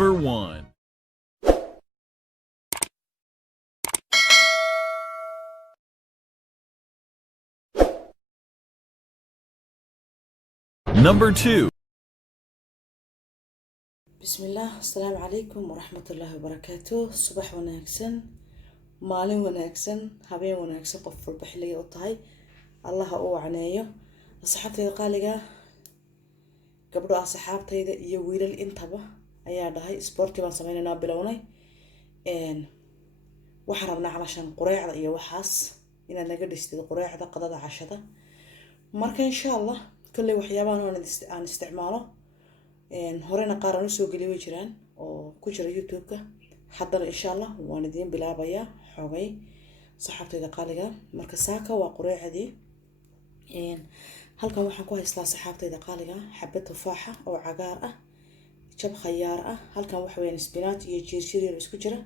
Number 1. Number 2. بسم الله السلام عليكم ورحمة الله وبركاته. صباح وناكسن مالين وناكسن هبين وناكسن قفل بحلي وطهي الله أو عنايو أصحابتي قالقة قبل أصحابتي يويل الانتبه أيا دهي سبورتي ما سمينا بلوني إن وحرمنا علشان قريعة إيا وحاس إن نقدر نستدي قريعة قضاء عشرة مركا إن شاء الله كل وحيابان أنا استعماله horeyna qaar aan usoo geliyo way jiraan oo ku jira youtube-ka haddana insha allah waan idiin bilaabayaa xogay saxaabtayda qaaliga marka saaka waa qureecadii halkan waxaan ku haystaa saxaabtayda qaaliga xabad tufaaxa oo cagaar ah jab khayaar ah halkan waxa weeyaan spinach iyo jiirjir yar isku jira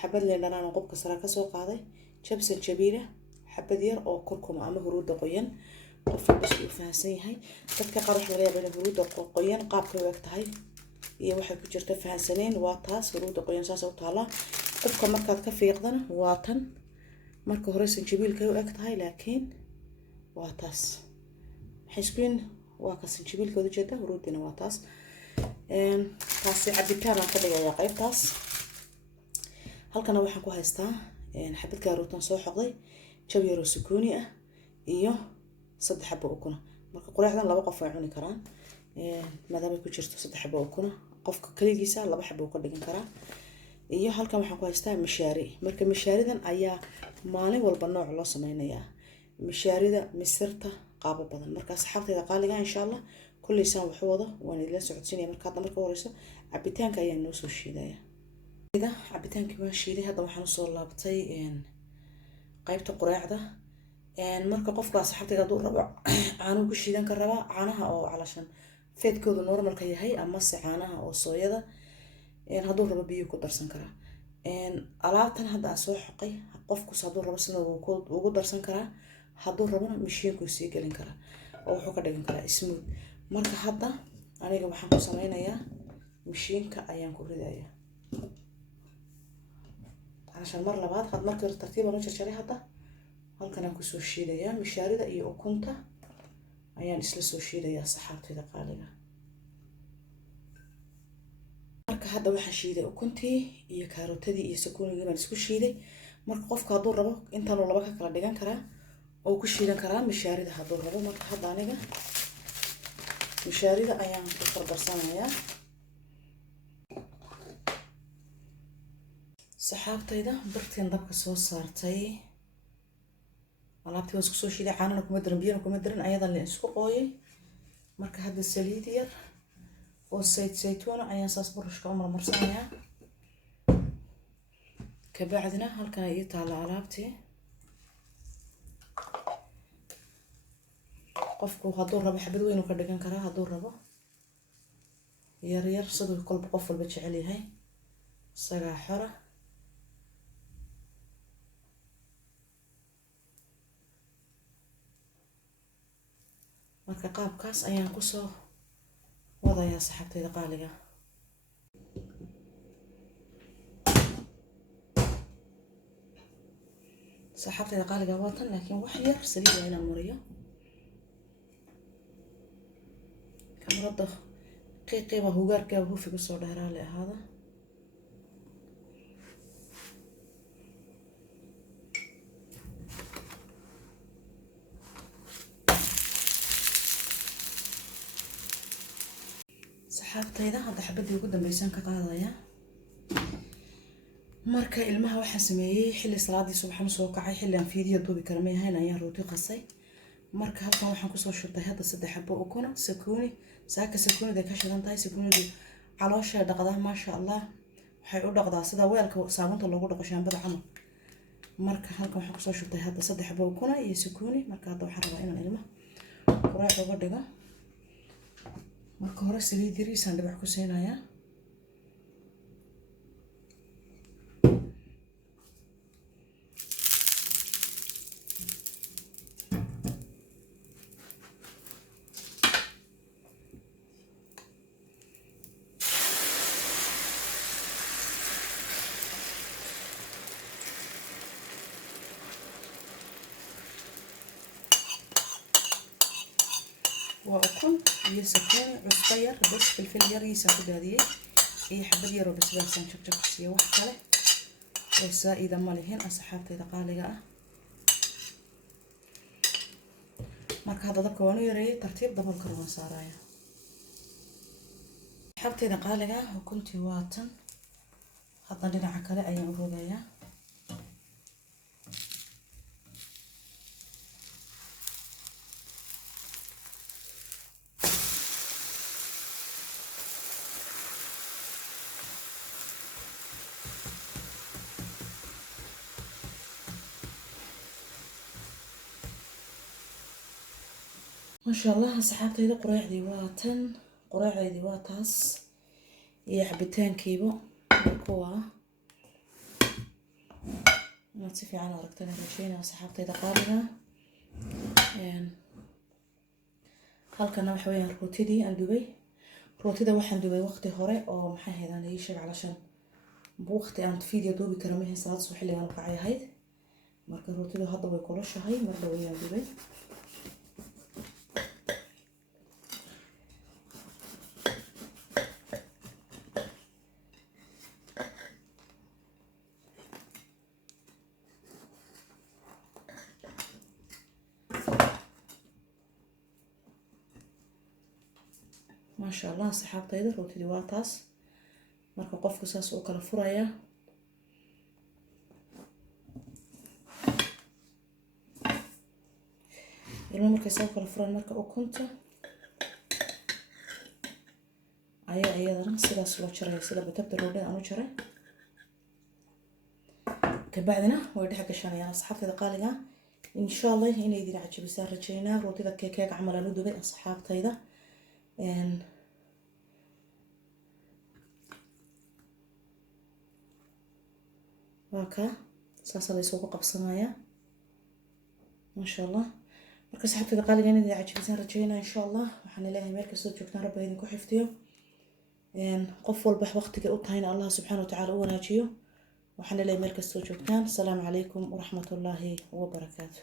xabad leen dhanaan qubka sare ka soo qaaday jab sanjabiil xabad yar oo kurkuma ama huruud qoyan qof bas u fahansan yahay dadka qaar waxa laga yaabaa in huruud qoyan qaabka u eg tahay iyo waxay ku jirta fahansaneen waa taas huruud qoyan saas u taala qofka markaad ka fiiqdana waa tan marka hore sanjabiilka u eg tahay laakiin waa taas xisbiin waa ka sanjabiilka u jeeda huruudina waa taas taasi cabitaan aan ka dhigayaa qaybtaas halkana waxaan ku haystaa xabad kaarotan soo xoqday jab yar oo sukuuni ah iyo saddex xabo ukuna marka quraacdan laba qof ay cuni karaan maadaama ku jirto saddex xabo ukuna qofka kaligiisa laba xabo ka dhigan karaa iyo halkan waxaan ku haystaa mishaari marka mishaaridan ayaa maalin walba nooc loo sameynayaa mishaarida misirta qaabo badan marka saxaabtayda qaaliga insha Allah kulliisaan wax wado waan idin socodsiinaya marka hadda marka horeyso cabitaanka ayaa noo soo shiidaya cabitaanka waan shiiday hadda waxaan soo laabtay qaybta quraacda marka qofka saxaabtayda duu rabo caano ku shiidan ka raba caanaha oo calashan feedkoodu normalka yahay ama se caanaha oo sooyada haduu rabo biyo ku darsan karaa alaabtan hadda soo xoqay qofku haduu rabo sida uu ugu darsan karaa haduu rabo mishiinku sii galin karaa oo wuxuu ka dhigan karaa smooth marka hadda aniga waxaan ku sameynayaa mishiinka ayaan ku ridayaa calashan mar labaad had marka tartiib aan u jarjaray hadda halkan aan ku soo shiidayaa mishaarida iyo ukunta ayaan isla soo shiidayaa saxaabtayda qaaliga marka hadda waxaan shiiday ukuntii iyo kaarotadii iyo sakuunigii baan isku shiiday marka qofka haduu rabo intaan laba ka kala dhigan karaa oo ku shiidan karaa mishaarida haduu rabo marka hadda aniga mishaarida ayaan ku farbarsanayaa saxaabtayda barteen dabka soo saartay alaabtii waan isku soo shiiday caanana kuma darin biyana kuma darin ayadan la isku qooyay marka hadda saliid yar oo saytuun ayaan saas burushka u marmarsanayaa kabacdina halkan ay taala alaabtii qofku haduu rabo xabad weyn uu ka dhigan karaa haduu rabo yar yar sidoo kolba qof walba jecel yahay sagaa xora marka qaabkaas ayaan ku soo wadayaa saxaabtayda qaaliga saxaabtayda qaaliga waatan laakiin wax yar saliid inaan mariyo kamarada qiiqiiba hugaarka hufiga soo dheeraa la ahaada saxaabtayda hadda xabadii ugu dambaysan ka qaadaya marka ilmaha waxaan sameeyay xilli salaadii subaxna soo kacay xilli aan fiidiyo duubi kara ma ahayn ayaan rooti qasay marka halkan waxaan ku soo shubtay hadda saddex xabo ukuna sakuuni saaka sakuunida ka shidan tahay sakuunidu caloosha dhaqdaa maasha Allah waxay u dhaqdaa sida weelka saabunta lagu dhaqo shaambada camal marka halkan waxaan ku soo shubtay hadda saddex xabo ukuna iyo sakuuni marka hadda waxaan rabaa inaan ilmaha quraac uga dhigo marka hore saliid yariis aan dhibac ku siinayaa biyo sakooni cusbo yar bas filfil yar yiisa ku daadiyey iyo xabad yar oo basbaasaan jabjab ku siiyo wax kale oo saa'ida ma lihin asxaabtayda qaaliga ah marka hadda dabka waan u yareeyay tartiib daboolkana waan saaraya asxaabtayda qaaliga ah ukuntii waa tan hadda dhinaca kale ayaan u rogayaa ما شاء الله أصحابتي إذا قرعدي واتن قرعدي واتاس يا حبتين كيبو كوا ما تصفي على ركتنا رجينا أصحابتي إذا قابلنا يعني halkana waxa weeyaan rootidii aan dubay rootida waxaan dubay waqti hore oo maxay ahaydaan ii sheeg calashan waqti aan video duubi karo ma salaad subax xilligan ka cayahayd marka rootida hadda way kulushahay mar dhow ayaan dubay ما شاء الله صحابتي إذا روتي دواتاس مركا قف قصاص وكلا فرايا إلا مركا يساو كلا فرايا مركا أكونتا أيا درن سيدا سلو جرى سيدا بتبت الرودين أنو جرى كبعدنا ويدي حق الشانية صحابتي إذا قالي إن شاء الله هنا يدير عجب يسار رجينا روتي ذا كيكيك عملا ندو بي صحابتي إذا واكا ساسا لي سوق قبصنايا ما شاء الله marka saxabtada qaaliga inay cajibisaan rajeynaa insha Allah waxaan ilaahay meel kasta joogtaan rabbi idinku xifdiyo qof walba waqtiga u tahayna Allah subhanahu wa ta'ala u wanaajiyo waxaan ilaahay meel kasta joogtaan assalamu alaykum wa rahmatullahi wa barakatuh